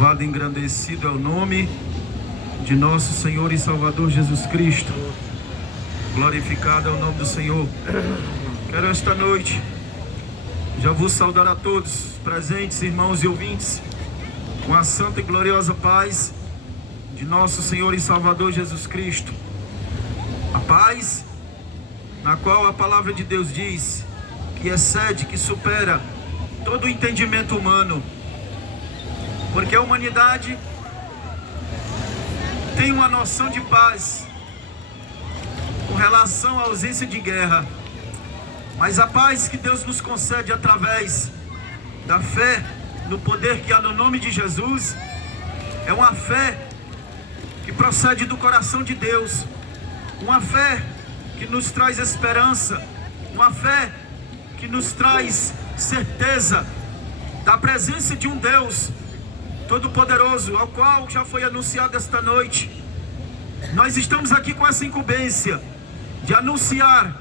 Louvado e engrandecido é o nome de nosso Senhor e Salvador Jesus Cristo. Glorificado é o nome do Senhor. Quero esta noite já vos saudar a todos, presentes, irmãos e ouvintes, com a santa e gloriosa paz de nosso Senhor e Salvador Jesus Cristo. A paz na qual a palavra de Deus diz que excede, que supera todo o entendimento humano. Porque a humanidade tem uma noção de paz com relação à ausência de guerra. Mas a paz que Deus nos concede através da fé no poder que há no nome de Jesus é uma fé que procede do coração de Deus, uma fé que nos traz esperança, uma fé que nos traz certeza da presença de um Deus Todo-Poderoso, ao qual já foi anunciado esta noite. Nós estamos aqui com essa incumbência de anunciar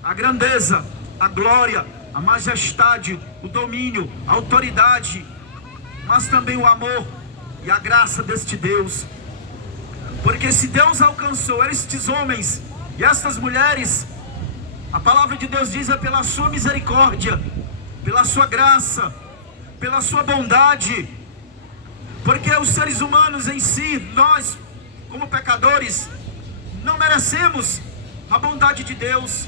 a grandeza, a glória, a majestade, o domínio, a autoridade, mas também o amor e a graça deste Deus. Porque se Deus alcançou estes homens e estas mulheres, a palavra de Deus diz é pela sua misericórdia, pela sua graça, pela sua bondade. Porque os seres humanos em si, nós como pecadores, não merecemos a bondade de Deus.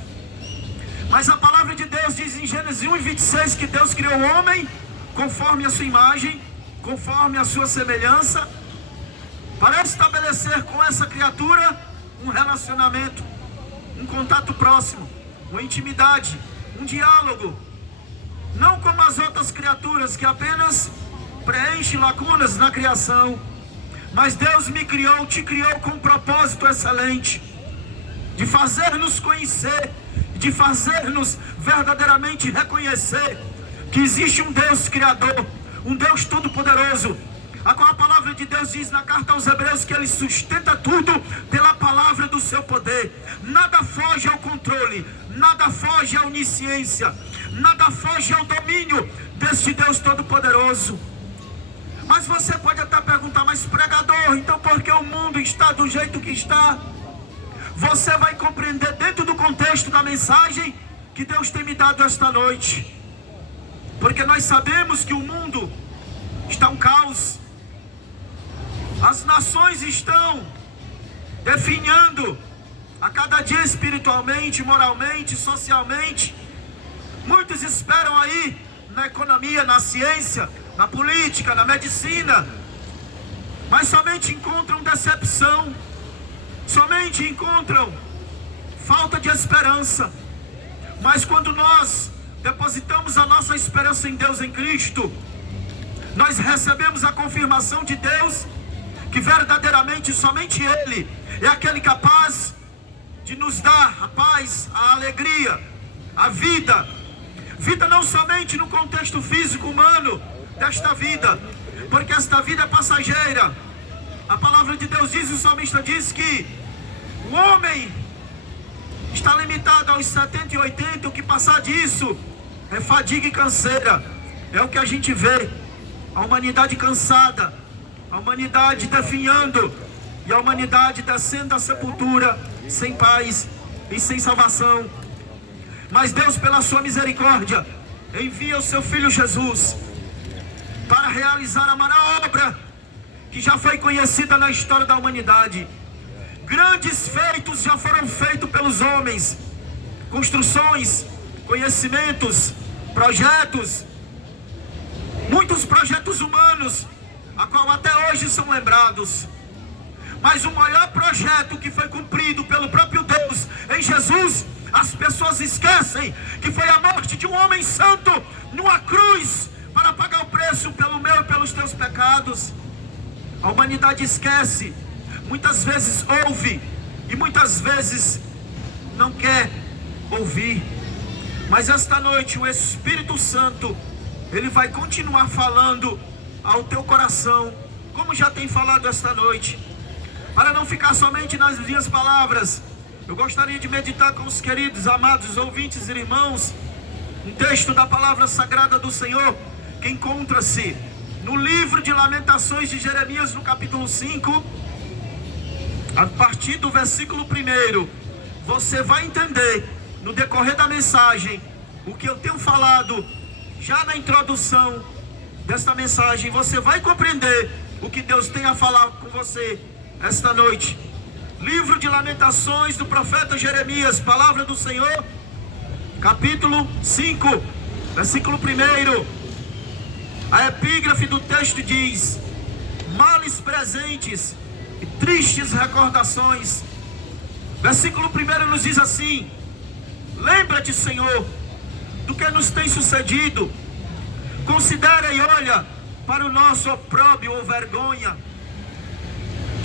Mas a palavra de Deus diz em Gênesis 1:26 que Deus criou o homem conforme a sua imagem, conforme a sua semelhança, para estabelecer com essa criatura um relacionamento, um contato próximo, uma intimidade, um diálogo. Não como as outras criaturas que apenas preenchem lacunas na criação. Mas Deus me criou, te criou com um propósito excelente, de fazer-nos conhecer, de fazer-nos verdadeiramente reconhecer que existe um Deus Criador, um Deus Todo-Poderoso, a qual a palavra de Deus diz na carta aos Hebreus que Ele sustenta tudo pela palavra do seu poder. Nada foge ao controle, nada foge à onisciência, nada foge ao domínio deste Deus Todo-Poderoso. Mas você pode até perguntar, mas pregador, então por que o mundo está do jeito que está? Você vai compreender dentro do contexto da mensagem que Deus tem me dado esta noite. Porque nós sabemos que o mundo está um caos. As nações estão definhando a cada dia espiritualmente, moralmente, socialmente. Muitos esperam aí na economia, na ciência, na política, na medicina, mas somente encontram decepção, somente encontram falta de esperança. Mas quando nós depositamos a nossa esperança em Deus, em Cristo, nós recebemos a confirmação de Deus que verdadeiramente somente Ele é aquele capaz de nos dar a paz, a alegria, a vida. Vida não somente no contexto físico humano desta vida, porque esta vida é passageira. A palavra de Deus diz, o salmista diz que o homem está limitado aos 70 e 80, o que passar disso é fadiga e canseira. É o que a gente vê, a humanidade cansada, a humanidade definhando e a humanidade descendo da sepultura sem paz e sem salvação. Mas Deus, pela sua misericórdia, envia o seu Filho Jesus para realizar a maior obra que já foi conhecida na história da humanidade. Grandes feitos já foram feitos pelos homens, construções, conhecimentos, projetos, muitos projetos humanos, a qual até hoje são lembrados. Mas o maior projeto que foi cumprido pelo próprio Deus em Jesus, as pessoas esquecem que foi a morte de um homem santo numa cruz para pagar o preço pelo meu e pelos teus pecados. A humanidade esquece, muitas vezes ouve e muitas vezes não quer ouvir. Mas esta noite o Espírito Santo, Ele vai continuar falando ao teu coração, como já tem falado esta noite. Para não ficar somente nas minhas palavras, eu gostaria de meditar com os queridos, amados ouvintes e irmãos, um texto da palavra sagrada do Senhor, que encontra-se no livro de Lamentações de Jeremias, no capítulo 5, a partir do versículo 1, você vai entender no decorrer da mensagem o que eu tenho falado já na introdução desta mensagem. Você vai compreender o que Deus tem a falar com você esta noite. Livro de Lamentações do profeta Jeremias, palavra do Senhor, capítulo 5, versículo 1. A epígrafe do texto diz: males presentes e tristes recordações. Versículo 1 nos diz assim: lembra-te, Senhor, do que nos tem sucedido. Considera e olha para o nosso opróbrio ou vergonha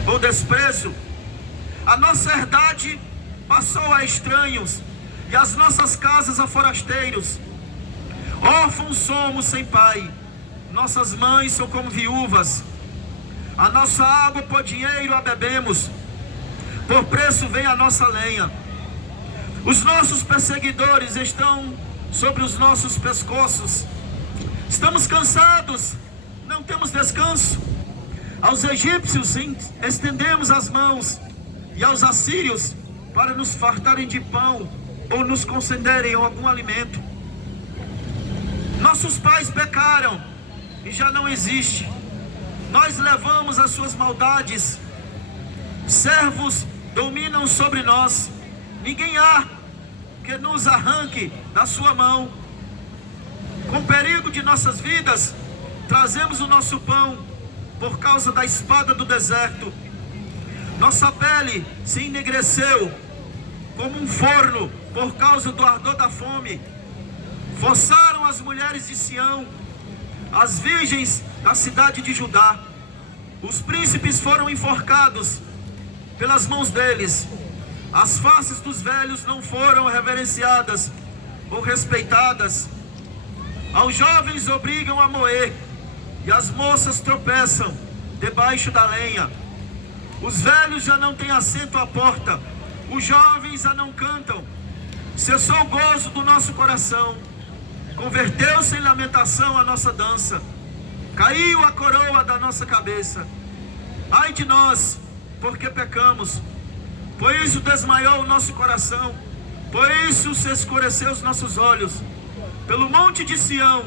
ou desprezo. A nossa herdade passou a estranhos e as nossas casas a forasteiros. Órfãos somos sem pai, nossas mães são como viúvas. A nossa água por dinheiro a bebemos, por preço vem a nossa lenha. Os nossos perseguidores estão sobre os nossos pescoços. Estamos cansados, não temos descanso. Aos egípcios estendemos as mãos, e aos assírios para nos fartarem de pão ou nos concederem algum alimento. Nossos pais pecaram e já não existe. Nós levamos as suas maldades. Servos dominam sobre nós. Ninguém há que nos arranque da sua mão. Com perigo de nossas vidas, trazemos o nosso pão por causa da espada do deserto. Nossa pele se enegreceu como um forno por causa do ardor da fome. Forçaram as mulheres de Sião, as virgens da cidade de Judá. Os príncipes foram enforcados pelas mãos deles. As faces dos velhos não foram reverenciadas ou respeitadas. Aos jovens obrigam a moer, e as moças tropeçam debaixo da lenha. Os velhos já não têm assento à porta, os jovens já não cantam. Cessou o gozo do nosso coração, converteu-se em lamentação a nossa dança. Caiu a coroa da nossa cabeça. Ai de nós, porque pecamos. Por isso desmaiou o nosso coração, por isso se escureceu os nossos olhos. Pelo monte de Sião,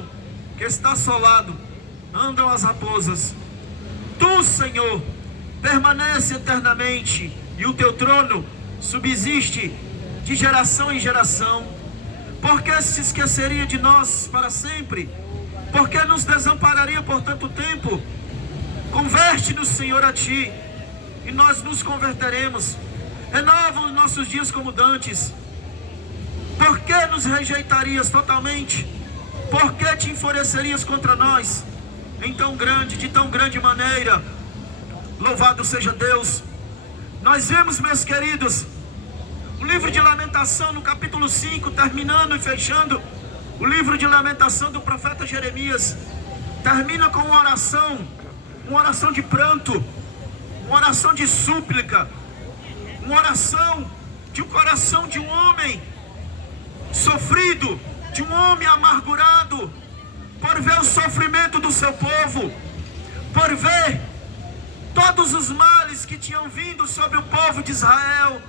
que está assolado, andam as raposas. Tu, Senhor, permanece eternamente, e o teu trono subsiste de geração em geração. Por que se esqueceria de nós para sempre? Por que nos desampararia por tanto tempo? Converte-nos, Senhor, a ti, e nós nos converteremos. Renova os nossos dias como dantes. Por que nos rejeitarias totalmente? Por que te enfurecerias contra nós de tão grande maneira? Louvado seja Deus. Nós vemos, meus queridos, o livro de Lamentação no capítulo 5, terminando e fechando o livro de Lamentação do profeta Jeremias, termina com uma oração de pranto, uma oração de súplica, uma oração de um coração de um homem sofrido, de um homem amargurado, por ver o sofrimento do seu povo, por ver todos os males que tinham vindo sobre o povo de Israel.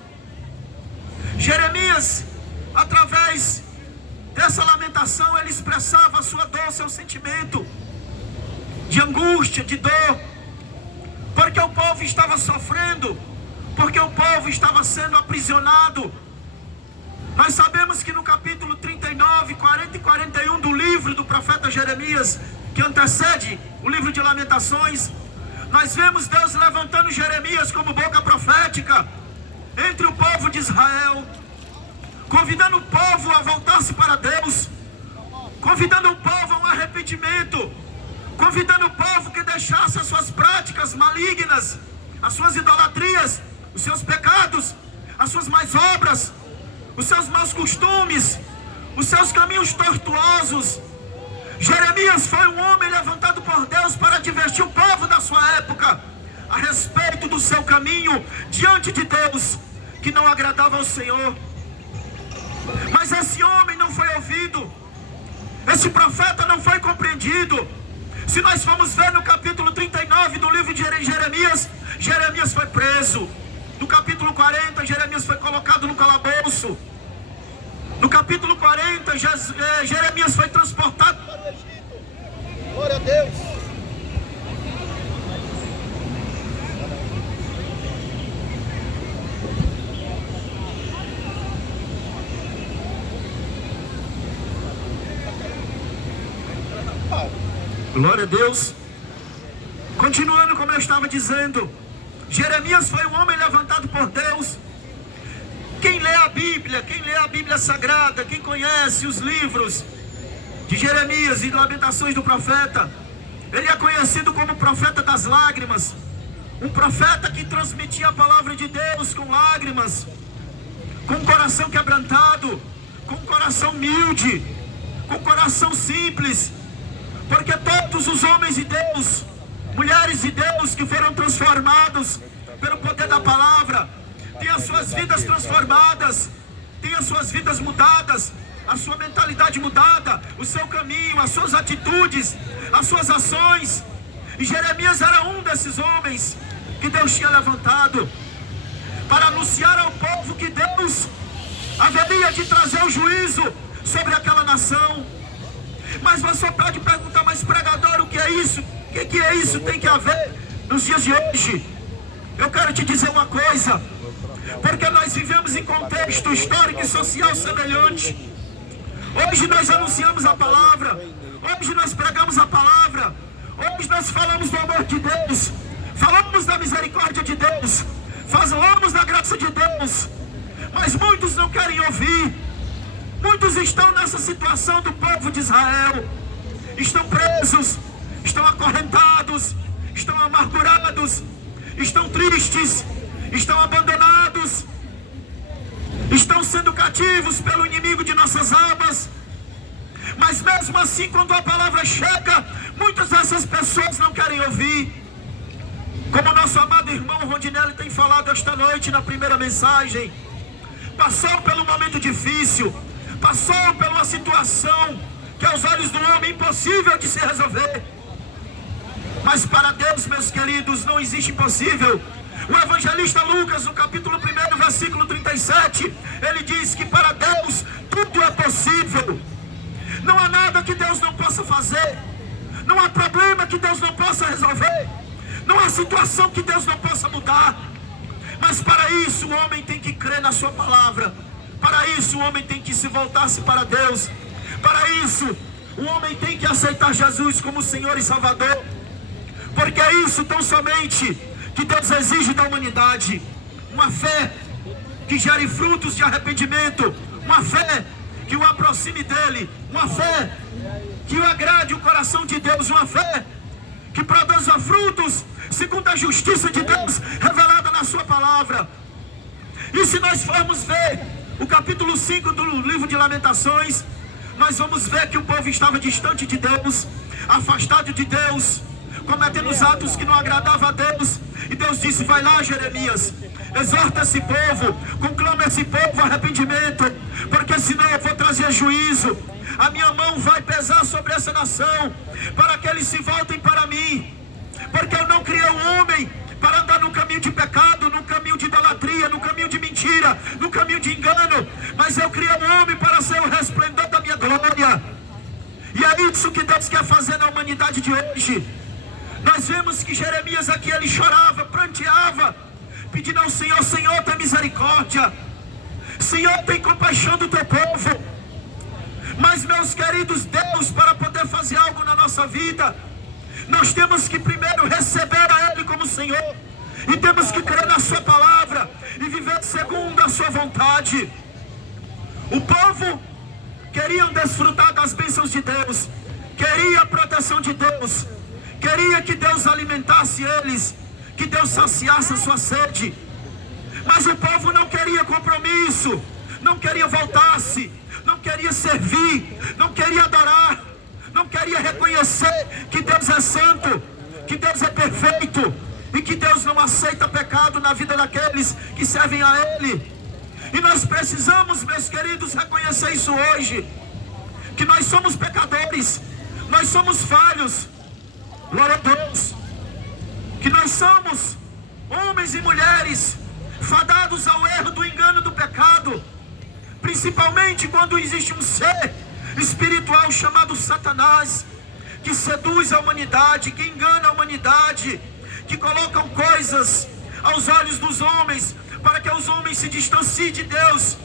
Jeremias, através dessa lamentação, ele expressava a sua dor, seu sentimento de angústia, de dor, porque o povo estava sofrendo, porque o povo estava sendo aprisionado. Nós sabemos que no capítulo 39, 40 e 41 do livro do profeta Jeremias, que antecede o livro de Lamentações, nós vemos Deus levantando Jeremias como boca profética entre o povo de Israel, convidando o povo a voltar-se para Deus, convidando o povo a um arrependimento, convidando o povo que deixasse as suas práticas malignas, as suas idolatrias, os seus pecados, as suas más obras, os seus maus costumes, os seus caminhos tortuosos. Jeremias foi um homem levantado por Deus para advertir o povo da sua época a respeito do seu caminho diante de Deus, que não agradava ao Senhor. Mas esse homem não foi ouvido, esse profeta não foi compreendido. Se nós formos ver no capítulo 39 do livro de Jeremias, Jeremias foi preso. No capítulo 40, Jeremias foi colocado no calabouço. No capítulo 40, Jeremias foi transportado para o Egito. Glória a Deus. Glória a Deus. Continuando como eu estava dizendo, Jeremias foi um homem levantado por Deus. Quem lê a Bíblia Sagrada, quem conhece os livros de Jeremias e Lamentações do profeta, ele é conhecido como profeta das lágrimas. Um profeta que transmitia a palavra de Deus com lágrimas, com um coração quebrantado, com um coração humilde, com um coração simples. Porque todos os homens de Deus, mulheres de Deus que foram transformados pelo poder da palavra, têm as suas vidas transformadas, têm as suas vidas mudadas, a sua mentalidade mudada, o seu caminho, as suas atitudes, as suas ações. E Jeremias era um desses homens que Deus tinha levantado para anunciar ao povo que Deus haveria de trazer o juízo sobre aquela nação. Mas você pode perguntar, mas pregador, o que é isso? O que é isso? Tem que haver nos dias de hoje? Eu quero te dizer uma coisa, porque nós vivemos em contexto histórico e social semelhante. Hoje nós anunciamos a palavra, hoje nós pregamos a palavra, hoje nós falamos do amor de Deus, falamos da misericórdia de Deus, falamos da graça de Deus, mas muitos não querem ouvir. Muitos estão nessa situação do povo de Israel, estão presos, estão acorrentados, estão amargurados, estão tristes, estão abandonados, estão sendo cativos pelo inimigo de nossas almas. Mas mesmo assim, quando a palavra chega, muitas dessas pessoas não querem ouvir. Como nosso amado irmão Rondinelli tem falado esta noite na primeira mensagem, passou pelo momento difícil, passou por uma situação que aos olhos do homem é impossível de se resolver. Mas para Deus, meus queridos, não existe impossível. O evangelista Lucas, no capítulo 1, versículo 37, ele diz que para Deus tudo é possível. Não há nada que Deus não possa fazer, não há problema que Deus não possa resolver, não há situação que Deus não possa mudar. Mas para isso o homem tem que crer na sua palavra. Para isso o homem tem que se voltar-se para Deus. Para isso o homem tem que aceitar Jesus como Senhor e Salvador. Porque é isso tão somente que Deus exige da humanidade. Uma fé que gere frutos de arrependimento. Uma fé que o aproxime dele. Uma fé que o agrade o coração de Deus. Uma fé que produza frutos segundo a justiça de Deus revelada na sua palavra. E se nós formos ver o capítulo 5 do livro de Lamentações, nós vamos ver que o povo estava distante de Deus, afastado de Deus, cometendo os atos que não agradavam a Deus. E Deus disse: vai lá, Jeremias, exorta esse povo, conclama esse povo arrependimento, porque senão eu vou trazer juízo. A minha mão vai pesar sobre essa nação, para que eles se voltem para mim. Porque eu não criei um homem para andar no caminho de pecado, no caminho de idolatria, no caminho de mentira, no caminho de engano, mas eu criei um homem para ser o resplendor da minha glória. E é isso que Deus quer fazer na humanidade de hoje. Nós vemos que Jeremias aqui, ele chorava, pranteava, pedindo ao Senhor: Senhor, tem misericórdia, Senhor, tem compaixão do teu povo. Mas, meus queridos, Deus, para poder fazer algo na nossa vida, nós temos que primeiro receber a Ele como Senhor, e temos que crer na sua palavra e viver segundo a sua vontade. O povo queria desfrutar das bênçãos de Deus, queria a proteção de Deus, queria que Deus alimentasse eles, que Deus saciasse a sua sede. Mas o povo não queria compromisso, não queria voltar-se, não queria servir, não queria adorar, não queria reconhecer que Deus é santo, que Deus é perfeito e que Deus não aceita pecado na vida daqueles que servem a Ele. E nós precisamos, meus queridos, reconhecer isso hoje, que nós somos pecadores, nós somos falhos, Glória a Deus. Que nós somos homens e mulheres fadados ao erro, do engano, do pecado. Principalmente quando existe um ser espiritual chamado Satanás, que seduz a humanidade, que engana a humanidade, que colocam coisas aos olhos dos homens, para que os homens se distanciem de Deus,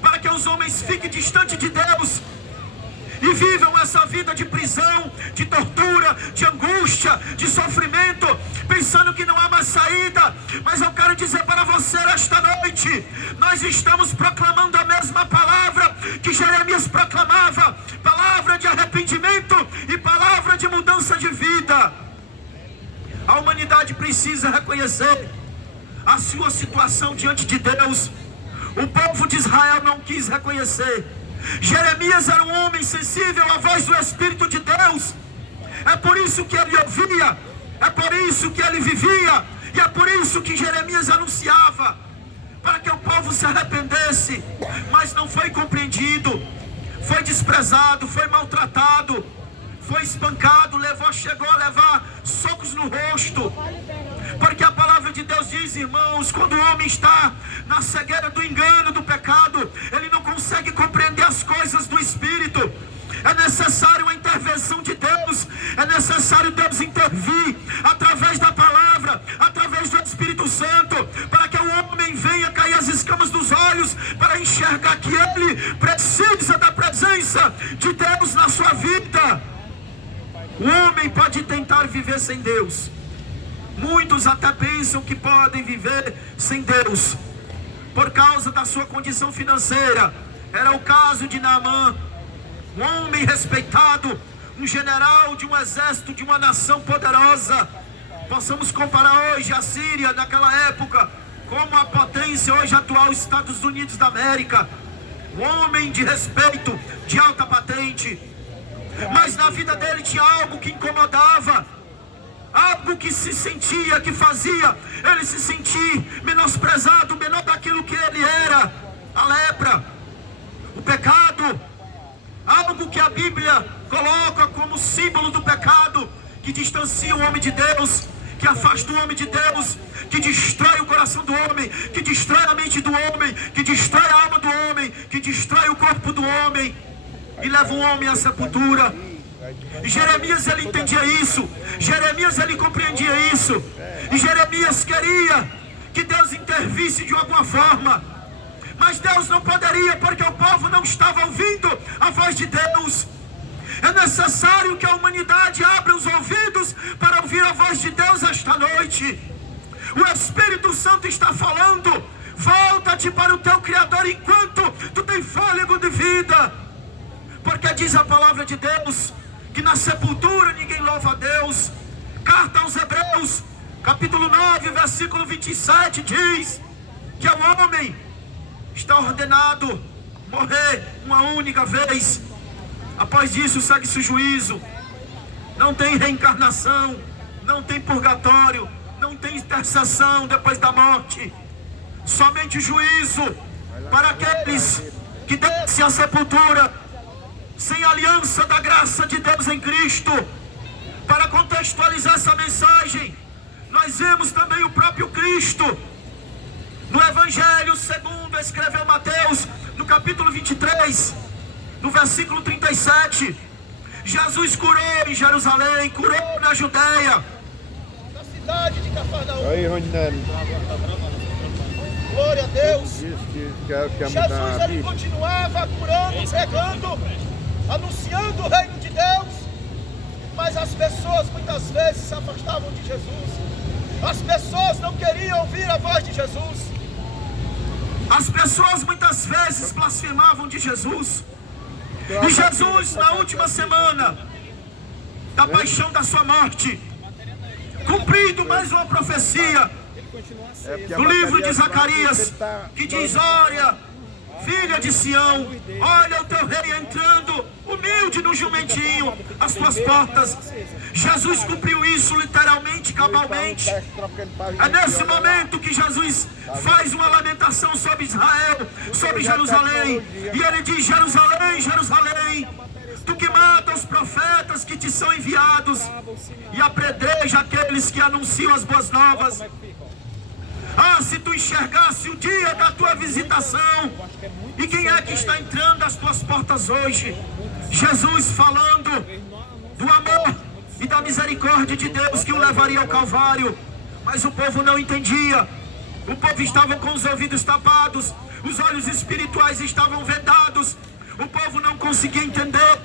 para que os homens fiquem distantes de Deus e vivam essa vida de prisão, de tortura, de angústia, de sofrimento, pensando que não há mais saída. Mas eu quero dizer para você esta noite, nós estamos proclamando a mesma palavra que Jeremias proclamava, palavra de arrependimento e palavra de mudança de vida. A humanidade precisa reconhecer a sua situação diante de Deus. O povo de Israel não quis reconhecer. Jeremias era um homem sensível à voz do Espírito de Deus. É por isso que ele ouvia, é por isso que ele vivia, e é por isso que Jeremias anunciava, para que o povo se arrependesse. Mas não foi compreendido, foi desprezado, foi maltratado, foi espancado, chegou a levar socos no rosto. Porque a palavra de Deus diz, irmãos, quando o homem está na cegueira do engano, do pecado, ele não consegue compreender as coisas do Espírito. É necessário a intervenção de Deus, é necessário Deus intervir através da palavra, através do Espírito Santo, para que o homem venha cair as escamas dos olhos, para enxergar que ele precisa da presença de Deus na sua vida. O homem pode tentar viver sem Deus. Muitos até pensam que podem viver sem Deus, por causa da sua condição financeira. Era o caso de Naamã, um homem respeitado, um general de um exército, de uma nação poderosa. Possamos comparar hoje a Síria, naquela época, como a potência hoje atual, Estados Unidos da América. Um homem de respeito, de alta patente. Mas na vida dele tinha algo que incomodava, algo que se sentia, que fazia ele se sentir menosprezado, menor daquilo que ele era. A lepra, o pecado, algo que a Bíblia coloca como símbolo do pecado, que distancia o homem de Deus, que afasta o homem de Deus, que destrói o coração do homem, que destrói a mente do homem, que destrói a alma do homem, que destrói o corpo do homem e leva o homem à sepultura. E Jeremias, ele entendia isso. Jeremias, ele compreendia isso. E Jeremias queria que Deus intervisse de alguma forma, mas Deus não poderia, porque o povo não estava ouvindo a voz de Deus. É necessário que a humanidade abra os ouvidos para ouvir a voz de Deus esta noite. O Espírito Santo está falando: volta-te para o teu Criador enquanto tu tem fôlego de vida. Porque diz a palavra de Deus que na sepultura ninguém louva a Deus. Carta aos Hebreus, capítulo 9, versículo 27, diz que ao homem está ordenado morrer uma única vez. Após isso segue-se o juízo. Não tem reencarnação, não tem purgatório, não tem intercessão depois da morte. Somente juízo para aqueles que descem à sepultura sem aliança da graça de Deus em Cristo. Para contextualizar essa mensagem, nós vemos também o próprio Cristo no Evangelho segundo escreveu Mateus, no capítulo 23, no versículo 37. Jesus curou em Jerusalém, curou na Judeia, na cidade de Cafarnaum. Glória a Deus. Jesus, ele continuava curando, pregando, anunciando o reino de Deus. Mas as pessoas muitas vezes se afastavam de Jesus. As pessoas não queriam ouvir a voz de Jesus. As pessoas muitas vezes blasfemavam de Jesus. E Jesus, na última semana da paixão da sua morte, cumprindo mais uma profecia do livro de Zacarias, que diz: olha, filha de Sião, olha o teu rei entrando humilde no jumentinho às tuas portas. Jesus cumpriu isso literalmente, cabalmente. É nesse momento que Jesus faz uma lamentação sobre Israel, sobre Jerusalém, e ele diz: Jerusalém, Jerusalém, Tu que mata os profetas que te são enviados e apedreja aqueles que anunciam as boas novas. Ah, se tu enxergasse o dia da tua visitação. E quem é que está entrando às tuas portas hoje? Jesus falando do amor e da misericórdia de Deus que o levaria ao Calvário. Mas o povo não entendia. O povo estava com os ouvidos tapados, os olhos espirituais estavam vedados. O povo não conseguia entender.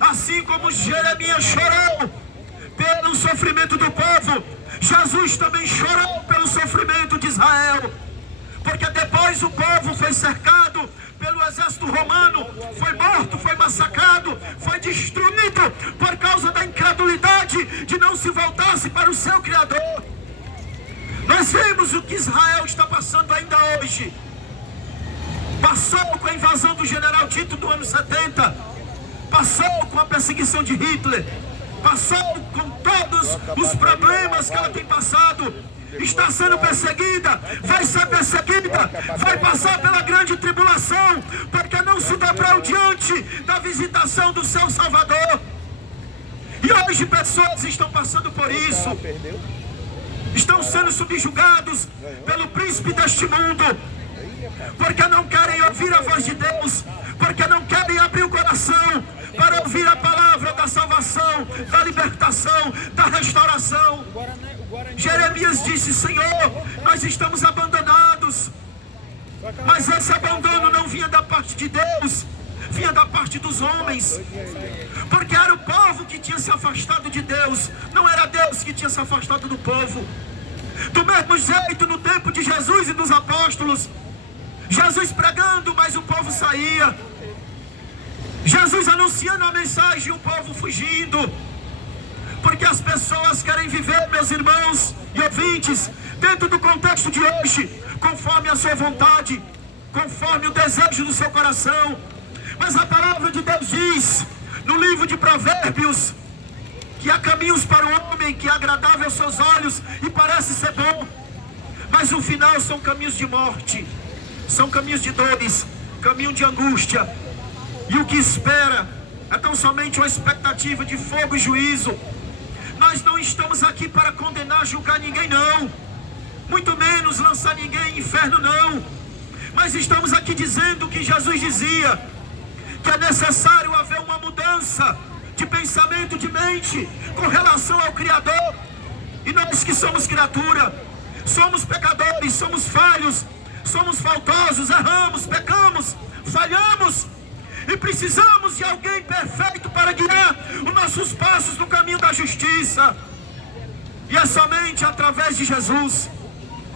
Assim como Jeremias chorou pelo sofrimento do povo, Jesus também chorou pelo sofrimento de Israel. Porque depois o povo foi cercado pelo exército romano, foi morto, foi massacrado, foi destruído por causa da incredulidade de não se voltasse para o seu Criador. Nós vemos o que Israel está passando ainda hoje. Passou com a invasão do general Tito do ano 70, passou com a perseguição de Hitler, passou com todos os problemas que ela tem passado. Está sendo perseguida, vai ser perseguida, vai passar pela grande tribulação, porque não se dobrou diante da visitação do seu Salvador. E hoje pessoas estão passando por isso, estão sendo subjugados pelo príncipe deste mundo, porque não querem ouvir a voz de Deus, porque não querem abrir o coração para ouvir a palavra da salvação, da libertação, da restauração. Jeremias disse: Senhor, nós estamos abandonados. Mas esse abandono não vinha da parte de Deus, vinha da parte dos homens. Porque era o povo que tinha se afastado de Deus, não era Deus que tinha se afastado do povo. Do mesmo jeito, no tempo de Jesus e dos apóstolos, Jesus pregando, mas o povo saía. Jesus anunciando a mensagem e o povo fugindo. Porque as pessoas querem viver, meus irmãos e ouvintes, dentro do contexto de hoje, conforme a sua vontade, conforme o desejo do seu coração. Mas a palavra de Deus diz, no livro de Provérbios, que há caminhos para o homem que é agradável aos seus olhos e parece ser bom, mas no final são caminhos de morte, são caminhos de dores, caminho de angústia. E o que espera é tão somente uma expectativa de fogo e juízo. Nós não estamos aqui para condenar, julgar ninguém, não. Muito menos lançar ninguém em inferno, não. Mas estamos aqui dizendo o que Jesus dizia, que é necessário haver uma mudança de pensamento, de mente, com relação ao Criador. E nós que somos criatura, somos pecadores, somos falhos, somos faltosos, erramos, pecamos, falhamos. E precisamos de alguém perfeito para guiar os nossos passos no caminho da justiça. E é somente através de Jesus,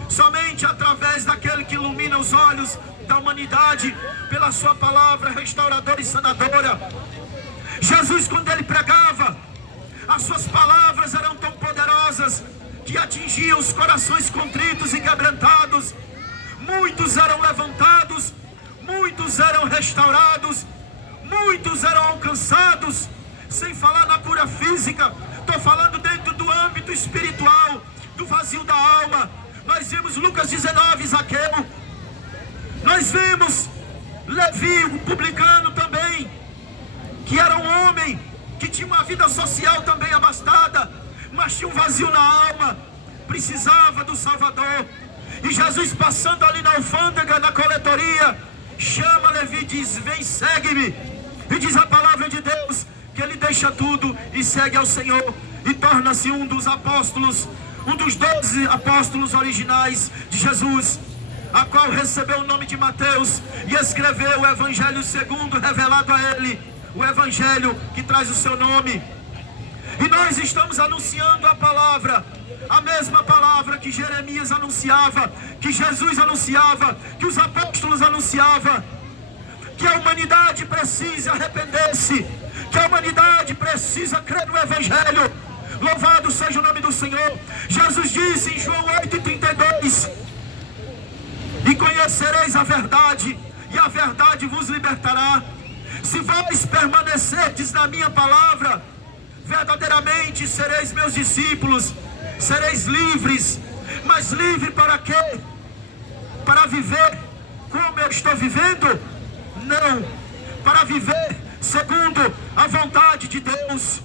somente através daquele que ilumina os olhos da humanidade, pela sua palavra restauradora e sanadora. Jesus, quando ele pregava, as suas palavras eram tão poderosas que atingiam os corações contritos e quebrantados. Muitos eram levantados, muitos eram restaurados, muitos eram alcançados, sem falar na cura física. Estou falando dentro do âmbito espiritual, do vazio da alma. Nós vimos Lucas 19, Zaqueu. Nós vimos Levi, o publicano também, que era um homem que tinha uma vida social também abastada, mas tinha um vazio na alma, precisava do Salvador. E Jesus, passando ali na alfândega, na coletoria, chama Levi e diz: vem, segue-me. E diz a palavra de Deus que ele deixa tudo e segue ao Senhor, e torna-se um dos apóstolos, um dos 12 apóstolos originais de Jesus, a qual recebeu o nome de Mateus e escreveu o Evangelho segundo revelado a ele, o Evangelho que traz o seu nome. E nós estamos anunciando a palavra, a mesma palavra que Jeremias anunciava, que Jesus anunciava, que os apóstolos anunciavam, que a humanidade precisa arrepender-se, que a humanidade precisa crer no Evangelho. Louvado seja o nome do Senhor. Jesus disse em João 8,32: e conhecereis a verdade, e a verdade vos libertará. Se vós permanecerdes na minha palavra, verdadeiramente sereis meus discípulos, sereis livres. Mas livre para quê? Para viver como eu estou vivendo? Não. Para viver segundo a vontade de Deus,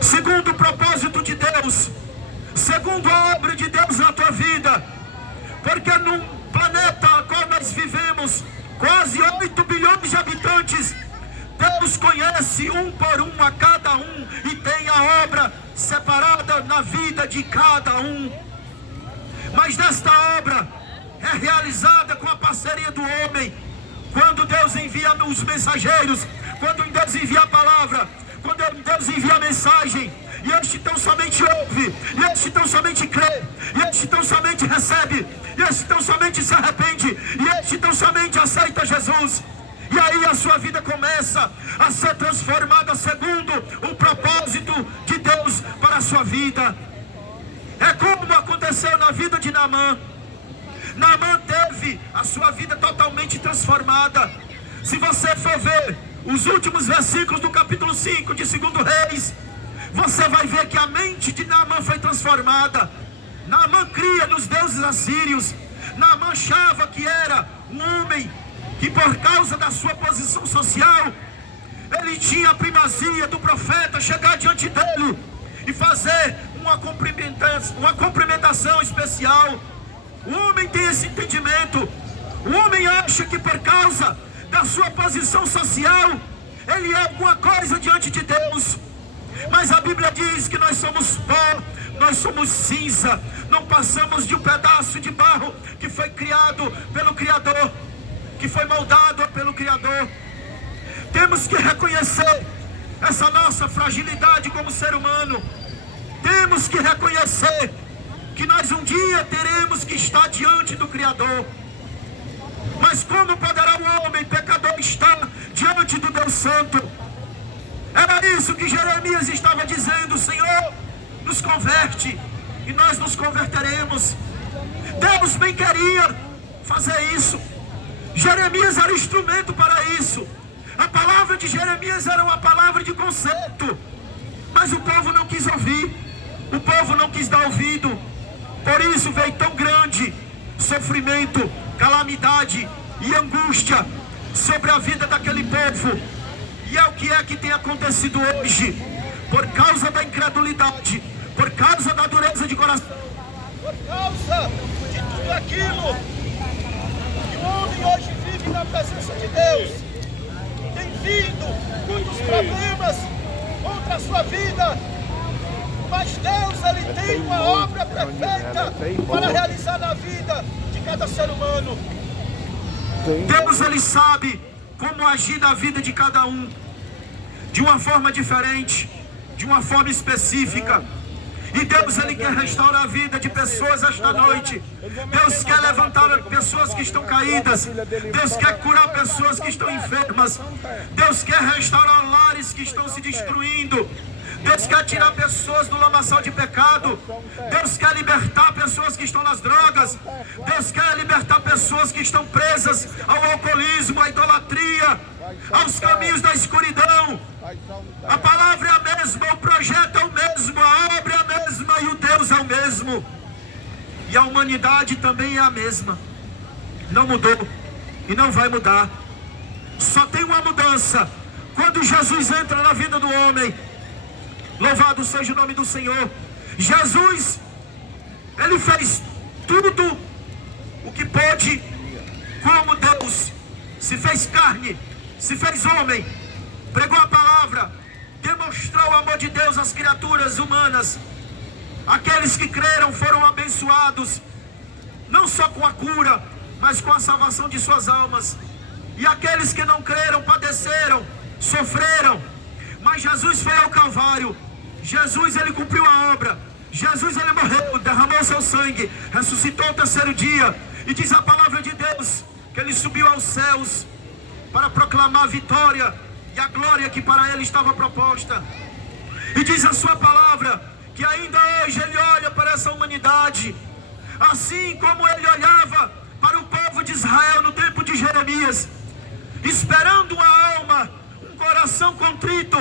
segundo o propósito de Deus, segundo a obra de Deus na tua vida. Porque num planeta no qual nós vivemos, quase 8 bilhões de habitantes, Deus conhece um por um a cada um e tem a obra separada na vida de cada um. Mas nesta obra é realizada com a parceria do homem. Quando Deus envia os mensageiros, quando Deus envia a palavra, quando Deus envia a mensagem, e este tão somente ouve, e este tão somente crê, e este tão somente recebe, e este tão somente se arrepende, e este tão somente aceita Jesus. E aí a sua vida começa a ser transformada segundo o propósito de Deus para a sua vida. É como aconteceu na vida de Naamã. Naamã teve a sua vida totalmente transformada. Se você for ver os últimos versículos do capítulo 5 de 2 Reis, você vai ver que a mente de Naamã foi transformada. Naamã cria nos deuses assírios. Naamã achava que era um homem que, por causa da sua posição social, ele tinha a primazia do profeta chegar diante dele e fazer uma cumprimentação especial. O homem tem esse entendimento. O homem acha que, por causa da sua posição social, ele é alguma coisa diante de Deus. Mas a Bíblia diz que nós somos pó, nós somos cinza, não passamos de um pedaço de barro que foi criado pelo Criador, que foi moldado pelo Criador. Temos que reconhecer essa nossa fragilidade como ser humano. Temos que reconhecer que nós um dia teremos que estar diante do Criador. Mas como poderá o homem pecador estar diante do Deus Santo? Era isso que Jeremias estava dizendo: Senhor, nos converte e nós nos converteremos. Deus bem queria fazer isso. Jeremias era instrumento para isso. A palavra de Jeremias era uma palavra de conserto, mas o povo não quis ouvir, o povo não quis dar ouvido. Por isso veio tão grande sofrimento, calamidade e angústia sobre a vida daquele povo. E é o que tem acontecido hoje, por causa da incredulidade, por causa da dureza de coração, por causa de tudo aquilo que o homem hoje vive na presença de Deus. Tem vindo muitos problemas contra a sua vida, mas Deus, Ele tem uma obra perfeita para realizar na vida de cada ser humano. Deus, Ele sabe como agir na vida de cada um, de uma forma diferente, de uma forma específica. E Deus, Ele quer restaurar a vida de pessoas esta noite. Deus quer levantar pessoas que estão caídas. Deus quer curar pessoas que estão enfermas. Deus quer restaurar lares que estão se destruindo. Deus quer tirar pessoas do lamaçal de pecado. Deus quer libertar pessoas que estão nas drogas. Deus quer libertar pessoas que estão presas ao alcoolismo, à idolatria, aos caminhos da escuridão. A palavra é a mesma, o projeto é o mesmo, a obra é a mesma e o Deus é o mesmo. E a humanidade também é a mesma. Não mudou e não vai mudar. Só tem uma mudança: quando Jesus entra na vida do homem. Louvado seja o nome do Senhor. Jesus, Ele fez tudo o que pôde como Deus. Se fez carne, se fez homem, pregou a palavra, demonstrou o amor de Deus às criaturas humanas. Aqueles que creram foram abençoados, não só com a cura, mas com a salvação de suas almas. E aqueles que não creram padeceram, sofreram. Mas Jesus foi ao Calvário. Jesus, Ele cumpriu a obra. Jesus, Ele morreu, derramou seu sangue, ressuscitou ao terceiro dia. E diz a palavra de Deus que Ele subiu aos céus para proclamar a vitória e a glória que para Ele estava proposta. E diz a sua palavra que ainda hoje Ele olha para essa humanidade, assim como Ele olhava para o povo de Israel no tempo de Jeremias, esperando uma alma, um coração contrito,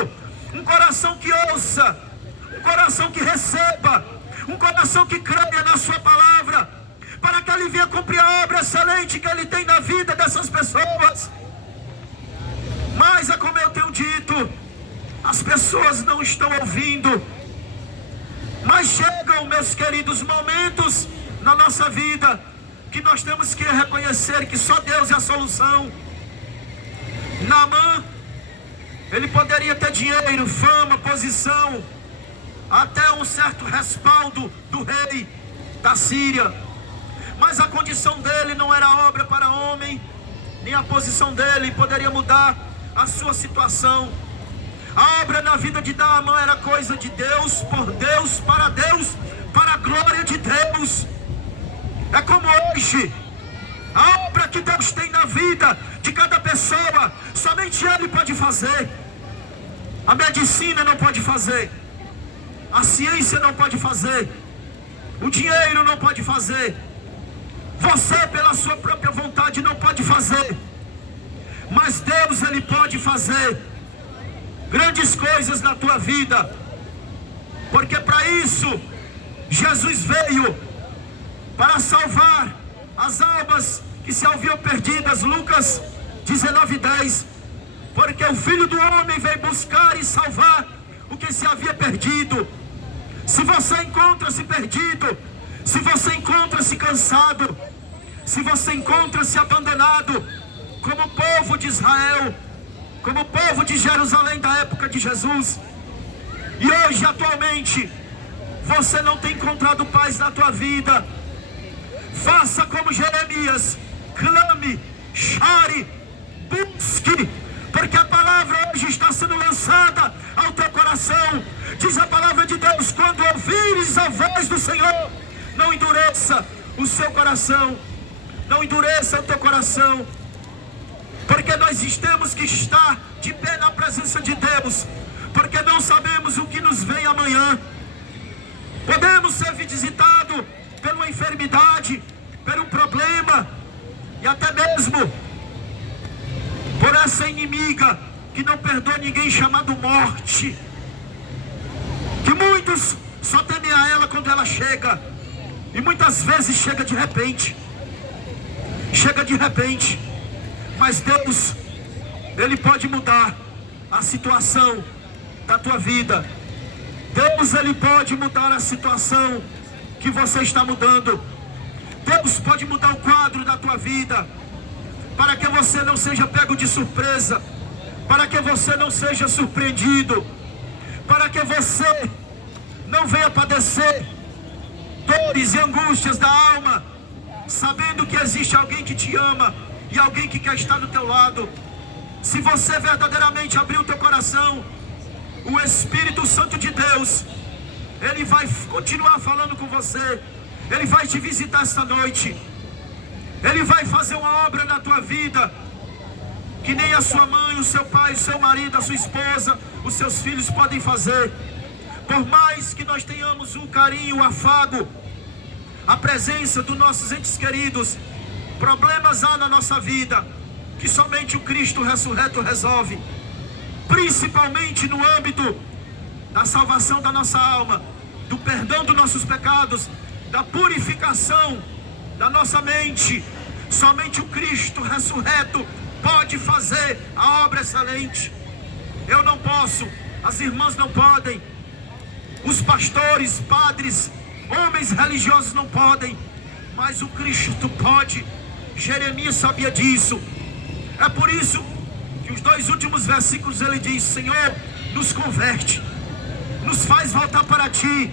um coração que ouça, um coração que receba, um coração que creia na sua palavra, para que Ele venha cumprir a obra excelente que Ele tem na vida dessas pessoas. Mas é como eu tenho dito, as pessoas não estão ouvindo. Mas chegam, meus queridos, momentos na nossa vida que nós temos que reconhecer que só Deus é a solução. Naamã, ele poderia ter dinheiro, fama, posição, até um certo respaldo do rei da Síria, mas a condição dele não era obra para homem, nem a posição dele poderia mudar a sua situação. A obra na vida de Naamã era coisa de Deus, por Deus, para a glória de Deus. É como hoje, a obra que Deus tem na vida de cada pessoa, somente Ele pode fazer. A medicina não pode fazer, a ciência não pode fazer, o dinheiro não pode fazer, você pela sua própria vontade não pode fazer, mas Deus, Ele pode fazer grandes coisas na tua vida, porque para isso Jesus veio, para salvar as almas que se haviam perdidas. Lucas 19:10, porque o Filho do Homem veio buscar e salvar o que se havia perdido. Se você encontra-se perdido, se você encontra-se cansado, se você encontra-se abandonado, como o povo de Israel, como o povo de Jerusalém da época de Jesus, e hoje atualmente você não tem encontrado paz na tua vida, faça como Jeremias, clame, chore, busque, porque a palavra hoje está sendo lançada ao teu coração. Diz a palavra de Deus: quando ouvires a voz do Senhor, não endureça o seu coração, não endureça o teu coração, porque nós temos que estar de pé na presença de Deus, porque não sabemos o que nos vem amanhã. Podemos ser visitados por uma enfermidade, por um problema, e até mesmo por essa inimiga que não perdoa ninguém, chamado morte, que muitos só temem a ela quando ela chega, e muitas vezes chega de repente, mas Deus, Ele pode mudar a situação da tua vida. Deus, Ele pode mudar a situação que você está mudando. Deus pode mudar o quadro da tua vida, para que você não seja pego de surpresa, para que você não seja surpreendido, para que você não venha padecer dores e angústias da alma, sabendo que existe alguém que te ama e alguém que quer estar do teu lado. Se você verdadeiramente abrir o teu coração, o Espírito Santo de Deus, Ele vai continuar falando com você. Ele vai te visitar esta noite. Ele vai fazer uma obra na tua vida que nem a sua mãe, o seu pai, o seu marido, a sua esposa, os seus filhos podem fazer. Por mais que nós tenhamos um carinho, um afago, a presença dos nossos entes queridos, problemas há na nossa vida que somente o Cristo ressurreto resolve, principalmente no âmbito da salvação da nossa alma, do perdão dos nossos pecados, da purificação da nossa mente. Somente o Cristo ressurreto pode fazer a obra excelente. Eu não posso, as irmãs não podem, os pastores, padres, homens religiosos não podem, mas o Cristo pode. Jeremias sabia disso. É por isso que os 2 últimos versículos ele diz: Senhor, nos converte, nos faz voltar para ti,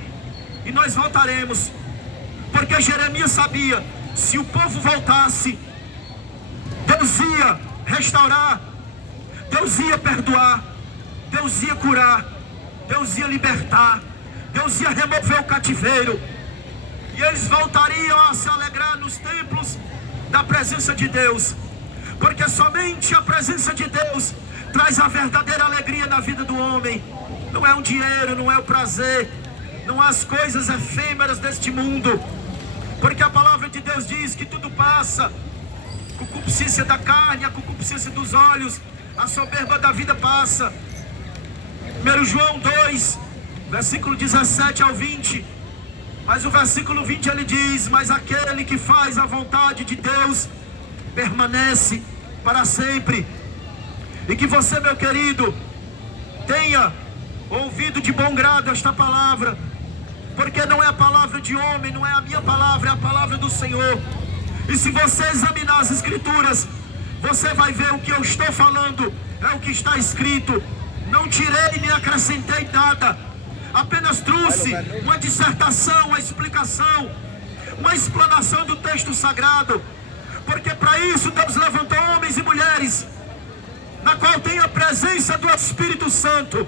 e nós voltaremos. Porque Jeremias sabia, se o povo voltasse, Deus ia restaurar, Deus ia perdoar, Deus ia curar, Deus ia libertar, Deus ia remover o cativeiro, e eles voltariam a se alegrar nos templos da presença de Deus, porque somente a presença de Deus traz a verdadeira alegria na vida do homem. Não é o dinheiro, não é o prazer, não as coisas efêmeras deste mundo, porque a palavra de Deus diz que tudo passa. A concupiscência da carne, a concupiscência dos olhos, a soberba da vida passa. 1 João 2, versículo 17 ao 20. Mas o versículo 20 ele diz: mas aquele que faz a vontade de Deus permanece para sempre. E que você, meu querido, tenha ouvido de bom grado esta palavra, porque não é a palavra de homem, não é a minha palavra, é a palavra do Senhor. E se você examinar as Escrituras, você vai ver o que eu estou falando, é o que está escrito. Não tirei nem acrescentei nada, apenas trouxe uma dissertação, uma explicação, uma explanação do texto sagrado, porque para isso Deus levantou homens e mulheres, na qual tem a presença do Espírito Santo,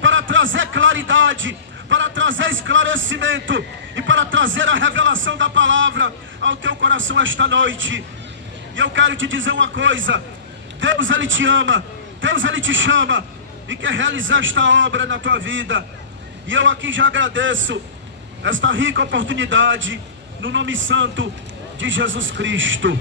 para trazer claridade, para trazer esclarecimento e para trazer a revelação da palavra ao teu coração esta noite. E eu quero te dizer uma coisa: Deus, Ele te ama, Deus, Ele te chama e quer realizar esta obra na tua vida. E eu aqui já agradeço esta rica oportunidade, no nome santo de Jesus Cristo.